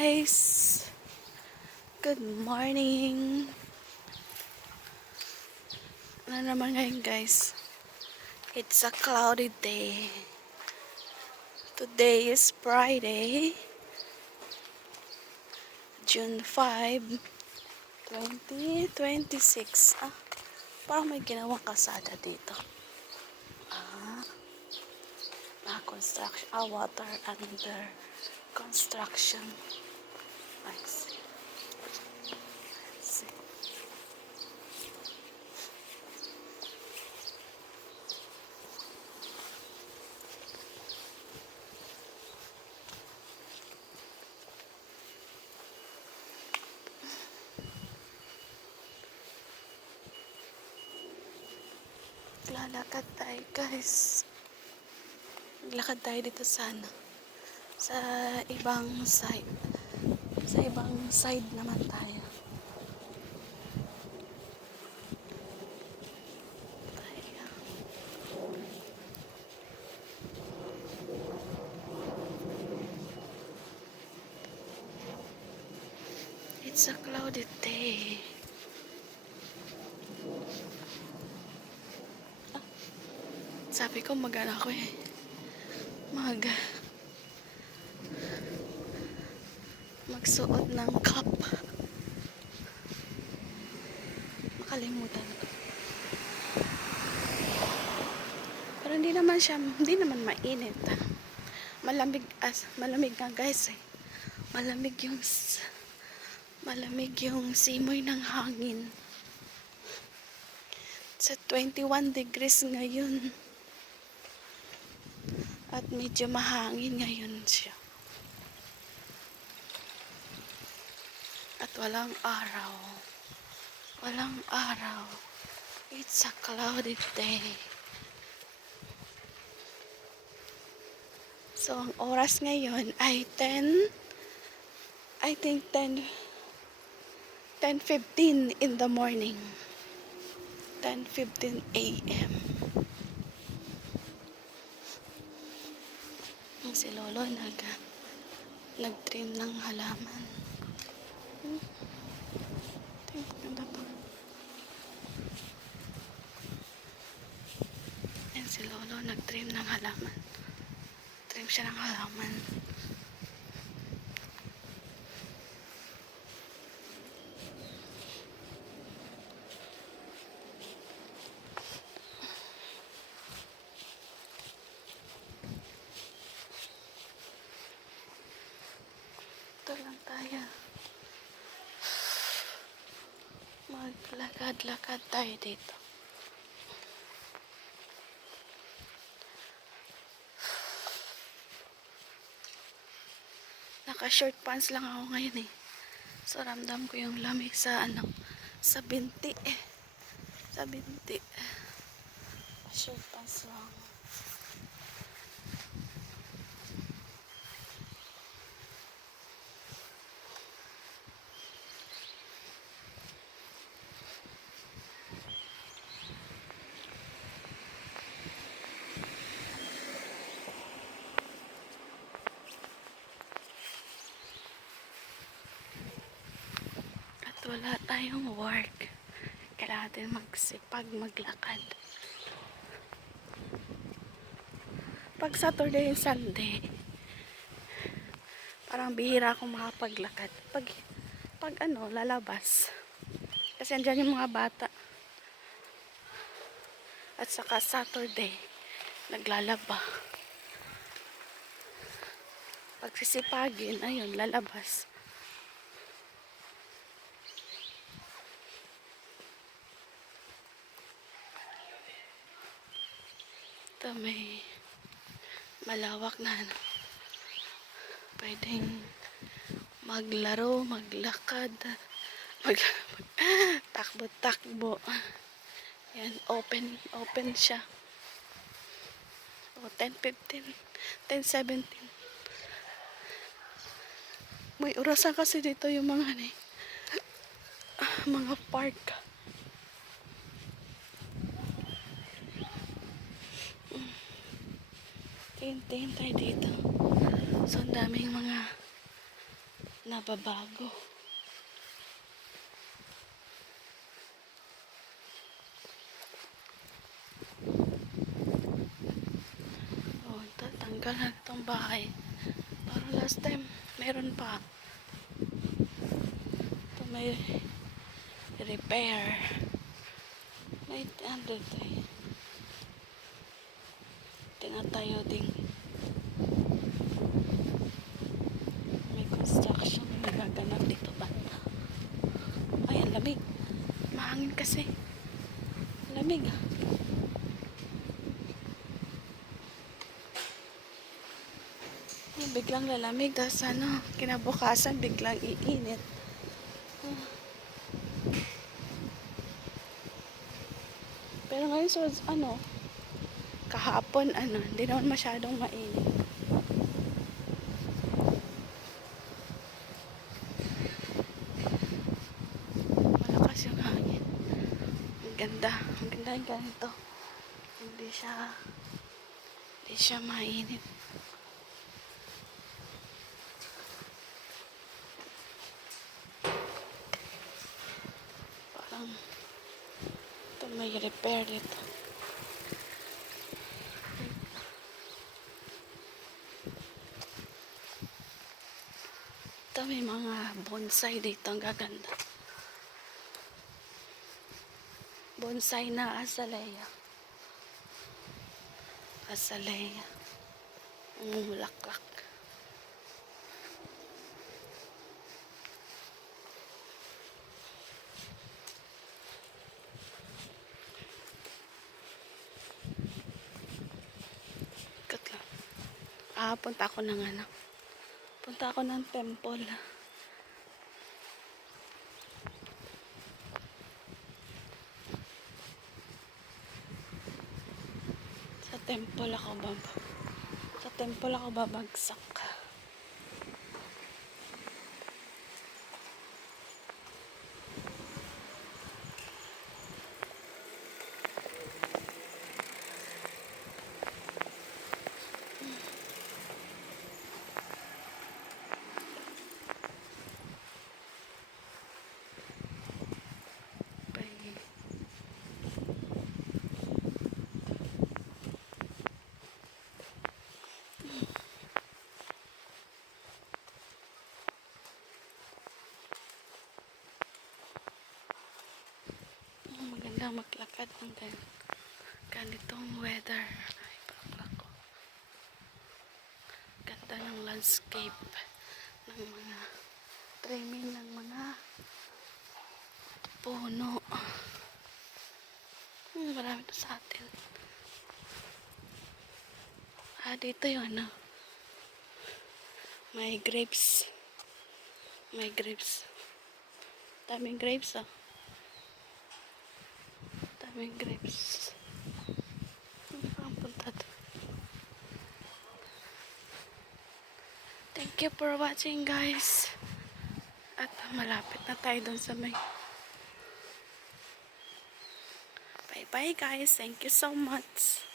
guys! Good morning! Ano naman ngayon guys? It's a cloudy day. Today is Friday, June 5, 2026. Parang may ginawang kalsada dito. Construction. Water under construction. Nice. See. Lalakad tayo guys. Maglakad tayo dito sana. Sa ibang side. Sa ibang side naman tayo. It's a cloudy day. Sabi ko magana ako magsuot ng cap. Makalimutan ko. Pero hindi naman mainit. Malamig nga guys . Malamig yung simoy ng hangin. Sa 21 degrees ngayon. At medyo mahangin ngayon siya. At walang araw. It's a cloudy day. So, ang oras ngayon ay 10:15 in the morning. 10:15 a.m. Si Lolo nag-trim ng halaman. Yan si Lolo nag-trim ng halaman. Trim siya ng halaman. Ito lang tayo. Maglakad-lakad tayo dito. Naka-short pants lang ako ngayon . So, ramdam ko yung lamig sa binti . Sa binti. Short pants lang. Wala tayong work. Kailangan natin magsipag maglakad. Pag Saturday and Sunday, parang bihira akong makapaglakad. Pag lalabas. Kasi andyan yung mga bata. At saka Saturday, naglalaba. Pag sisipagin, ayun, lalabas. Ito may malawak na pwedeng maglaro, maglakad, takbo-takbo. Yan, open siya. 10:15, 10:17. May orasan kasi dito yung mga park. Tingin tayo dito. So, ang daming mga nababago. Oh, tatanggal na itong bahay. Pero last time, meron pa. Ito may repair. 900 eh. Tinatayo ding may construction na nagaganap dito ba? Ay, ang lamig. Mahangin kasi. Lamig ah. Biglang lalamig, tapos ano, kinabukasan biglang iinit. Pero ngayon, so, ano, kahapon, ano, hindi naman masyadong mainit. Malakas yung hangin. Ang ganda yung ganito. Hindi siya mainit. Parang, ito may repair dito. Ito may mga bonsai dito, ang gaganda. Bonsai na azalea. Azalea. Mulaklak. Ikat lang. Punta ako ng ano. Punta ako ng temple. Sa temple ako babagsak. Maganda maglakad ng ganitong weather. Ay, bakla ko. Ganda ng landscape ng mga trimming ng mga puno. Marami to sa atin. Dito yung ano. May grapes. Daming grapes oh. Daming grapes. Ang punta doon. Thank you for watching guys. At malapit na tayo doon sa may. Bye bye guys. Thank you so much.